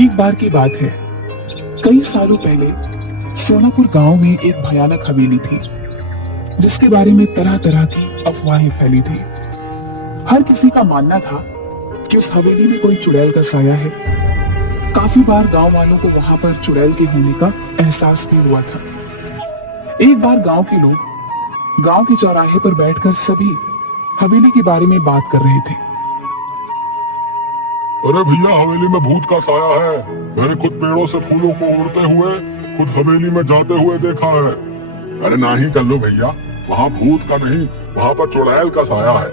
एक बार की बात है, कई सालों पहले सोनापुर गांव में एक भयानक हवेली थी जिसके बारे में तरह तरह की अफवाहें फैली थी। हर किसी का मानना था कि उस हवेली में कोई चुड़ैल का साया है। काफी बार गांव वालों को वहां पर चुड़ैल के होने का एहसास भी हुआ था। एक बार गांव के लोग गांव के चौराहे पर बैठकर सभी हवेली के बारे में बात कर रहे थे। अरे भैया, हवेली में भूत का साया है। मैंने खुद पेड़ों से फूलों को उड़ते हुए खुद हवेली में जाते हुए देखा है। अरे नहीं कर लो भैया, वहाँ भूत का नहीं, वहाँ पर चुड़ैल का साया है।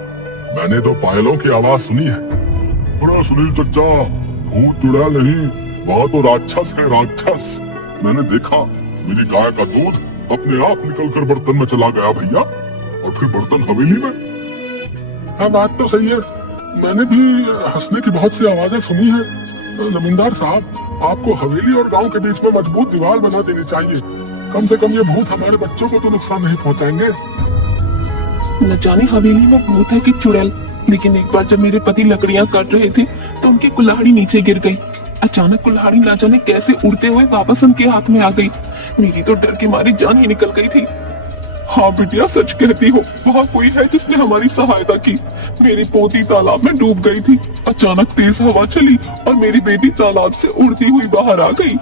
मैंने तो पायलों की आवाज सुनी है। अरे सुनील चचा, भूत चुड़ैल नहीं, वहाँ तो राक्षस है, राक्षस। मैंने देखा, मेरी गाय का दूध अपने आप निकलकर बर्तन में चला गया भैया, और फिर बर्तन हवेली में। हाँ, बात तो सही है। मैंने भी हंसने की बहुत सी आवाजें सुनी है। जमींदार साहब, आपको हवेली और गांव के बीच में मजबूत दीवार बना देनी चाहिए। कम से कम ये भूत हमारे बच्चों को तो नुकसान नहीं पहुंचाएंगे। न जाने हवेली में भूत है कि चुड़ैल, लेकिन एक बार जब मेरे पति लकड़ियां काट रहे थे तो उनकी कुल्हाड़ी नीचे गिर गई। अचानक कुल्हाड़ी न जाने कैसे उड़ते हुए वापस उनके हाथ में आ गई। मेरी तो डर के मारे जान ही निकल गई थी। हाँ बिटिया, सच कहती हो, वहाँ कोई है जिसने हमारी सहायता की। मेरी पोती तालाब में डूब गई थी। अचानक तेज हवा चली और मेरी बेटी तालाब से उड़ती हुई बाहर आ गई।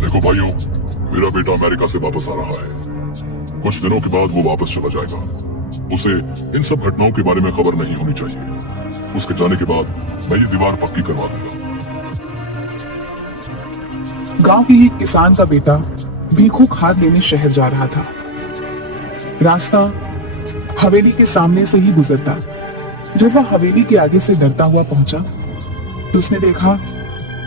देखो भाइयों, मेरा बेटा अमेरिका से वापस आ रहा है। कुछ दिनों के बाद वो वापस चला जाएगा। उसे इन सब घटनाओं के बारे में खबर नहीं होनी चाहिए। उसके जाने के बाद मैं ये दीवार पक्की करवा दूंगा। गांव के एक किसान का बेटा भीखू खाद लेने शहर जा रहा था। रास्ता हवेली के सामने से ही गुजरता। जब वह हवेली के आगे से डरता हुआ पहुंचा तो उसने देखा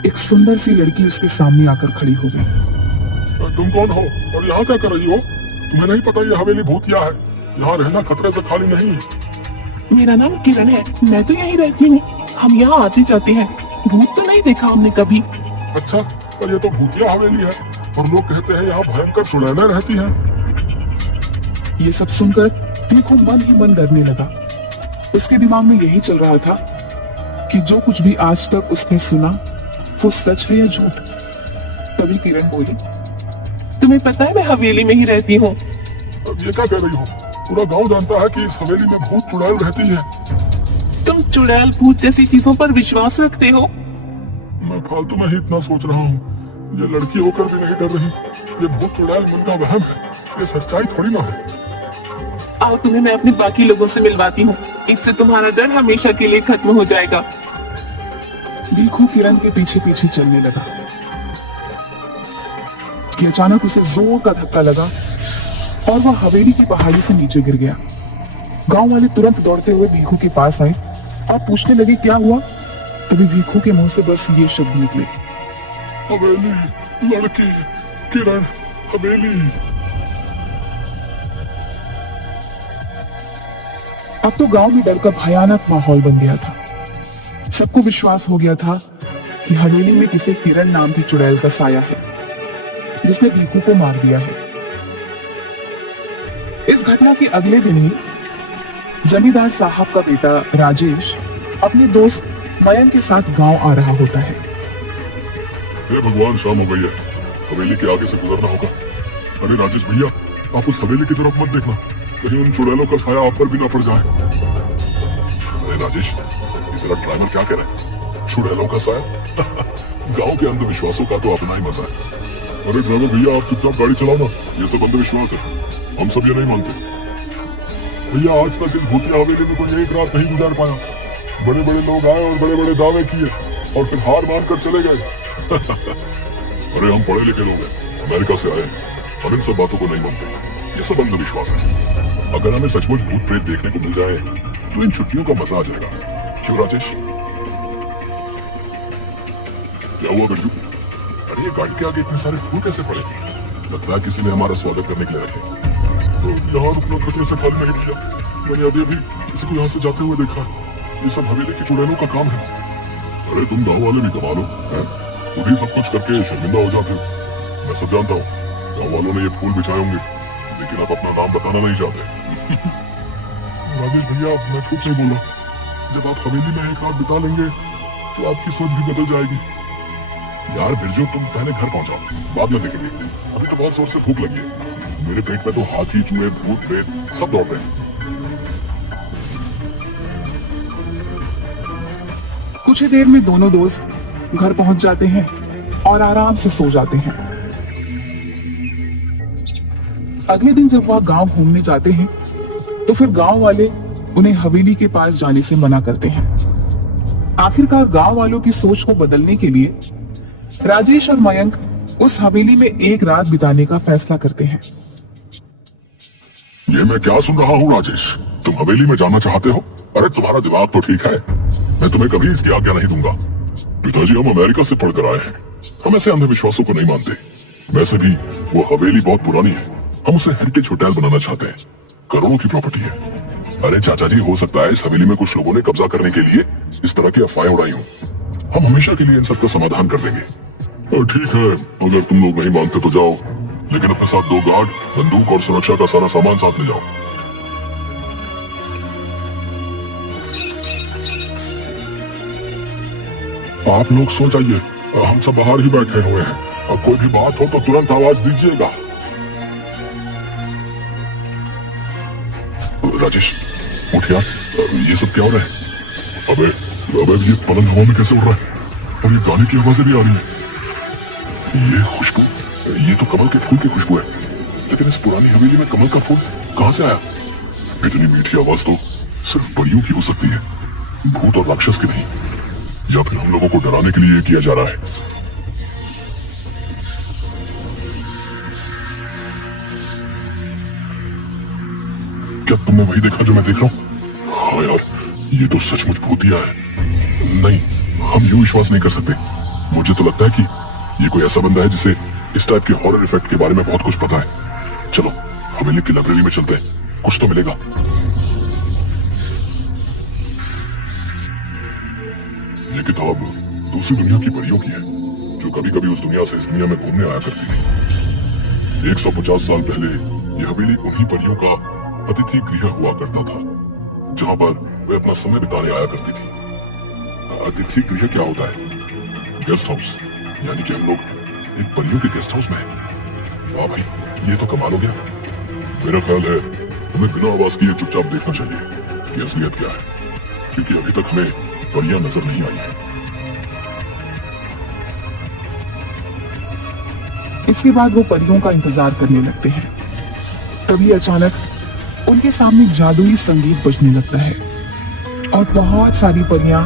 एक सुंदर सी लड़की उसके सामने आकर खड़ी हो गई। तुम कौन हो और यहाँ क्या कर रही हो? तुम्हें नहीं पता ये हवेली भूतिया है? यहाँ रहना खतरे से खाली नहीं। मेरा नाम किरण है, मैं तो यहीं रहती हूँ। हम यहाँ आते जाते हैं, भूत तो नहीं देखा हमने कभी। अच्छा, पर ये तो भूतिया हवेली है और लोग कहते हैं यहाँ भयंकर चुड़ैलें रहती हैं। ये सब सुनकर भीखू मन ही मन डरने लगा। उसके दिमाग में यही चल रहा था कि जो कुछ भी आज तक उसने सुना वो सच है या झूठ। तभी किरण बोली, तुम्हें पता है मैं हवेली में ही रहती हूँ। ये क्या कह रही हो? पूरा गांव जानता है कि इस हवेली में भूत चुड़ैल रहती है। तुम चुड़ैल भूत जैसी चीजों पर विश्वास रखते हो? मैं फालतू में ही इतना सोच रहा हूँ। ये लड़की होकर भी नहीं डर रही। ये भूत चुड़ैल मन का वहम है, ये सच्चाई थोड़ी ना है। आओ, तुम्हें मैं अपने बाकी लोगों से मिलवाती हूँ, इससे तुम्हारा डर हमेशा के लिए खत्म हो जाएगा। भीखू किरण के पीछे पीछे चलने लगा कि अचानक उसे जोर का धक्का लगा और वह हवेली की पहाड़ी से नीचे गिर गया। गांव वाले तुरंत दौड़ते हुए भीखू के पास आए और पूछने लगे क्या हुआ। तभी भीखू के मुंह से बस ये शब्द निकले, हवेली, लड़की, किरण, हवेली। अब तो गांव में डर का भयानक माहौल बन गया था। सबको विश्वास हो गया था कि हवेली में किसी किरण नाम की चुड़ैल का साया है जिसने भीखू को मार दिया है। इस घटना के अगले दिन ही जमींदार साहब का बेटा राजेश अपने दोस्त मयंक के साथ गांव आ रहा होता है। हे भगवान, शाम हो गई है, हवेली के आगे से गुजरना होगा। अरे राजेश भैया, आप उस हवेली की तरफ मत देखना, कहीं उन चुड़ैलों का साया आप पर भी ना पड़ जाए। अरे राजेश, ये तेरा ड्राइवर क्या कह रहा है? चुड़ैलों का साया? गांव के अंधविश्वासों का तो अपना ही मजा है। अरे ड्राइवर भैया, आप चुपचाप गाड़ी चलाओ ना, ये सब अंधविश्वास है, हम सब ये नहीं मानते। भैया, आज तक इस भूतिया हवेली में कोई एक रात नहीं गुजार पाया। बड़े बड़े लोग आए और बड़े बड़े दावे किए और फिर हार मानकर चले गए। अरे हम पढ़े लिखे लोग हैं, अमेरिका से आए हैं, हम इन सब बातों को नहीं मानते। ये सब अंधविश्वास है। अगर हमें सचमुच भूत प्रेत देखने को मिल जाए तो इन छुट्टियों का मजा आ जाएगा। क्यों राजेश? क्या हुआ बिरजू? अरे ये गाड़ी के आगे इतने सारे फूल कैसे पड़े? लगता है किसी ने हमारा स्वागत करने के लिए रखे। तो यहाँ रुकना खतरे से खाली नहीं किया। मैंने अभी अभी किसी को यहाँ से जाते हुए देखा। ये सब हवेली की चुड़ैलों का काम है। अरे तुम गाँव वाले भी कमाल हो, खुद ही सब कुछ करके शर्मिंदा हो जाते हो। मैं सब जानता हूँ, गाँव वालों ने ये फूल बिछाए होंगे, लेकिन आप अपना नाम बताना नहीं चाहते। राजेश भैया, मैं झूठ नहीं बोला। जब आप हवेली में एक रात बिता लेंगे तो आपकी सोच भी बदल जाएगी। यार बिरजू, तुम पहले घर पहुंचाओ, बाद में देखेंगे। अभी तो बहुत जोर से भूख लगी है। मेरे पेट में तो हाथी, चूहे, भूत, प्रेत सब दौड़ रहे हैं। कुछ ही देर में दोनों दोस्त घर पहुंच जाते हैं और आराम से सो जाते हैं। अगले दिन जब वह गांव घूमने जाते हैं तो फिर गांव वाले उन्हें हवेली के पास जाने से मना करते हैं। आखिरकार गांव वालों की सोच को बदलने के लिए राजेश और मयंक उस हवेली में एक रात बिताने का फैसला करते हैं। ये मैं क्या सुन रहा हूँ राजेश? तुम हवेली में जाना चाहते हो? अरे तुम्हारा दिमाग तो ठीक है, मैं तुम्हें कभी इसकी आज्ञा नहीं दूंगा। पिताजी हम अमेरिका से पढ़कर आए हैं, हम ऐसे अंधविश्वासों को नहीं मानते। वैसे भी वो हवेली बहुत पुरानी है, हम उसे हेरिटेज होटल बनाना चाहते हैं, करोड़ों की प्रॉपर्टी है। अरे चाचा जी, हो सकता है इस हवेली में कुछ लोगों ने कब्जा करने के लिए इस तरह की अफवाहें उड़ाई हो। हम हमेशा के लिए इन सबका समाधान कर देंगे। ठीक है, अगर तुम लोग नहीं मानते तो जाओ, लेकिन अपने साथ 2 गार्ड, बंदूक और सुरक्षा का सारा सामान साथ ले जाओ। आप लोग सो जाइए, हम सब बाहर ही बैठे हुए हैं। अब कोई भी बात हो तो तुरंत आवाज दीजिएगा। राजेश उठ यार, ये सब क्या हो रहा है? अबे अबे ये पलंग हवा में कैसे उड़ रहा है? और ये गाने की आवाजें भी आ रही है। ये खुशबू, ये तो कमल के फूल की खुशबू है। लेकिन इस पुरानी हवेली में कमल का फूल कहां से आया? इतनी मीठी आवाज तो सिर्फ परियों की हो सकती है, भूत और राक्षस की नहीं। या फिर हम लोगों को डराने के लिए किया जा रहा है। क्या तुमने वही देखा जो मैं देख रहा हूँ? हाँ यार, ये तो सचमुच भूतिया है। नहीं, हम यूं विश्वास नहीं कर सकते। मुझे तो लगता है कि ये कोई ऐसा बंदा है जिसे इस टाइप के हॉरर इफेक्ट के बारे में बहुत कुछ पता है। चलो हवेली की लाइब्रेरी में चलते हैं, कुछ तो मिलेगा। ये किताब दूसरी दुनिया की परियों की है, जो कभी कभी उस दुनिया से इस दुनिया में घूमने आया करती थी। 150 साल पहले यह हवेली उन्हीं परियों का अतिथि गृह हुआ करता था, जहां पर वे अपना समय बिताने आया करती थी। अतिथि गृह क्या होता है? गेस्ट हाउस, यानी कि हम लोग एक परियों के गेस्ट हाउस में हैं। वाह भाई, ये तो कमाल हो गया। मेरा ख्याल है हमें बिना आवाज किए चुपचाप देखना चाहिए कि असलियत क्या है, क्योंकि अभी तक हमें परियां नजर नहीं आई है। इसके बाद वो परियों का इंतजार करने लगते हैं। तभी अचानक उनके सामने जादुई संगीत बजने लगता है और बहुत सारी परियां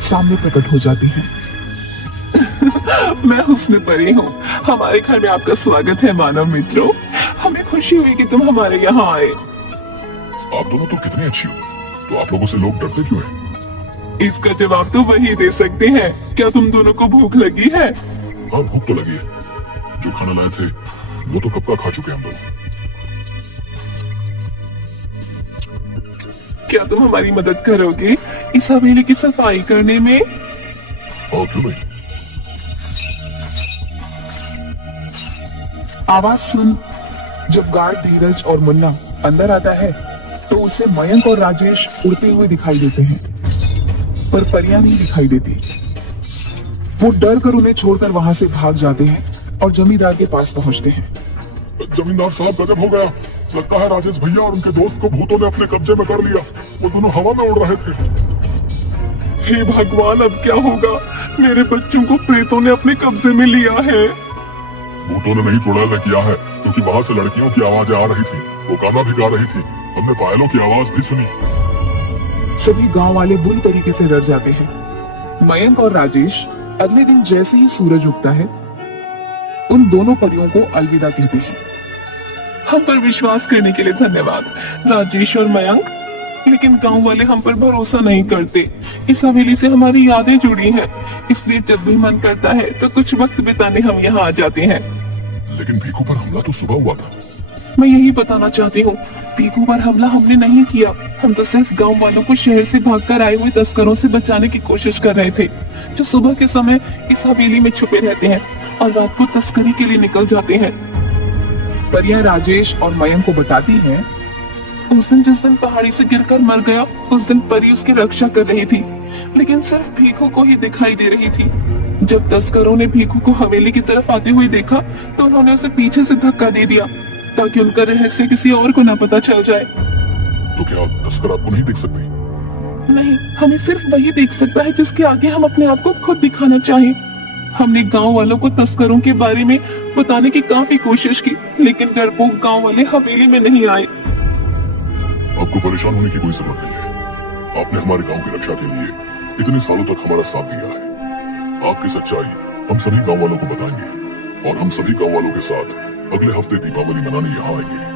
सामने प्रकट हो जाती हैं। मैं हुस्न परी हूँ, हमारे घर में आपका स्वागत है मानव मित्रों। हमें खुशी हुई कि तुम हमारे यहाँ आए। आप दोनों तो कितने अच्छी हो, तो आप लोगों से लोग डरते क्यों हैं? इसका जवाब तो वही दे सकते हैं। क्या तुम दोनों को भूख लगी है? हाँ, भूख तो लगी है। जो खाना लाए थे वो तो कब का खा चुके हैं हम लोग। क्या तुम हमारी मदद करोगे इस हवेली की सफाई करने में? हाँ, क्यों नहीं। आवाज सुन जब गार्ड धीरज और मुन्ना अंदर आता है तो उसे मयंक और राजेश उड़ते हुए दिखाई देते हैं, पर परियां नहीं दिखाई देती। वो डर कर उन्हें छोड़कर वहां से भाग जाते हैं और जमींदार के पास पहुंचते हैं। जमींदार साहब, गजब हो गया। लगता है राजेश भैया और उनके दोस्त को भूतों ने अपने कब्जे में कर लिया। वो दोनों हवा में उड़ रहे थे। हे भगवान, अब क्या होगा? मेरे बच्चों को प्रेतों ने अपने कब्जे में लिया है। भूतों ने नहीं, चुड़ैल किया है, क्योंकि वहां से लड़कियों की आवाजें आ रही थी। वो गाना भी गा रही थी, हमने पायलों की आवाज भी सुनी। सभी गांव वाले बुरी तरीके से डर जाते हैं। मयंक और राजेश अगले दिन जैसे ही सूरज उगता है उन दोनों परियों को अलविदा कहते हैं। हम पर विश्वास करने के लिए धन्यवाद राजेश और मयंक, लेकिन गांव वाले हम पर भरोसा नहीं करते। इस हवेली से हमारी यादें जुड़ी हैं, इसलिए जब भी मन करता है तो कुछ वक्त बिताने हम यहाँ आ जाते हैं। लेकिन भीखू पर हमला तो सुबह हुआ था। मैं यही बताना चाहती हूँ, भीखू पर हमला हमने नहीं किया। हम तो सिर्फ गांव वालों को शहर से भागकर आए हुए तस्करों से बचाने की कोशिश कर रहे थे, जो सुबह के समय इस हवेली में छुपे रहते हैं और रात को तस्करी के लिए निकल जाते हैं। परियां राजेश और मयंक को बताती हैं, उस दिन जिस दिन पहाड़ी से गिरकर मर गया, उस दिन परी उसकी रक्षा कर रही थी, लेकिन सिर्फ भीखू को ही दिखाई दे रही थी। जब तस्करों ने भीखू को हवेली की तरफ आते हुए देखा तो उन्होंने उसे पीछे से धक्का दे दिया ताकि उनका रहस्य किसी और को ना पता चल जाए। तो क्या तस्कर आपको नहीं दिख सकते? नहीं, हमें सिर्फ वही देख सकता है जिसके आगे हम अपने आप को खुद दिखाना चाहें। हमने गांव वालों को तस्करों के बारे में बताने की काफी कोशिश की, लेकिन डरपोक गांव वाले हवेली में नहीं आए। आपको परेशान होने की कोई जरूरत नहीं है। आपने हमारे गांव की रक्षा के लिए इतने सालों तक हमारा साथ दिया है। आपकी सच्चाई हम सभी गांव वालों को बताएंगे और हम सभी गांव वालों के साथ अगले हफ्ते दीपावली मनाने यहाँ आएंगे।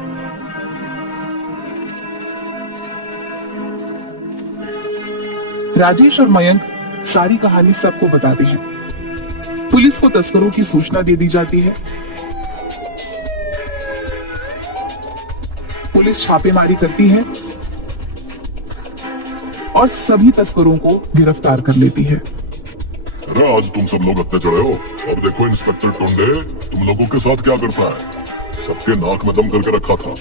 राजेश और मयंक सारी कहानी सबको बताते हैं। पुलिस को तस्करों की सूचना दे दी जाती है। पुलिस छापेमारी करती है और सभी तस्करों को गिरफ्तार कर लेती है। अरे आज तुम सब लोग अत्ते चढ़े हो। अब देखो इंस्पेक्टर टुंडे तुम लोगों के साथ क्या करता है। सबके नाक में दम करके रखा था।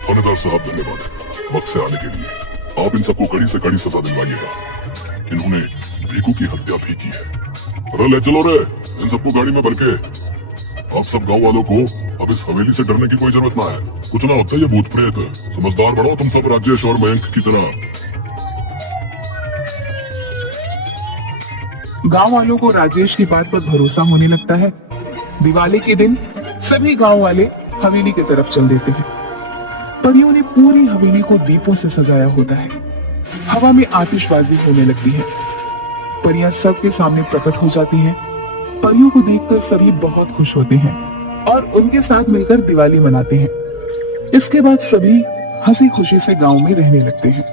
थानेदार साहब धन्यवाद वक्त से आने के लिए। आप इन सबको कड़ी से कड़ी सजा दिलवाइएगा। इन्होंने भीखू की हत्या भी की है। अरे ले चलो रे इन सबको गाड़ी में भर के। आप सब गांव वालों को अब इस हवेली से डरने की कोई जरूरत ना है। कुछ ना होता ये भूत प्रेत। समझदार बनो तुम सब राजेश और मयंक की तरह। गांव वालों को राजेश की बात पर भरोसा होने लगता है। दिवाली के दिन सभी गांव वाले हवेली की तरफ चल देते हैं। परियों ने पूरी हवेली को दीपों से सजाया होता है। हवा में आतिशबाजी होने लगती है। परियां सबके सामने प्रकट हो जाती हैं। परियों को देखकर सभी बहुत खुश होते हैं और उनके साथ मिलकर दिवाली मनाते हैं। इसके बाद सभी हंसी खुशी से गांव में रहने लगते हैं।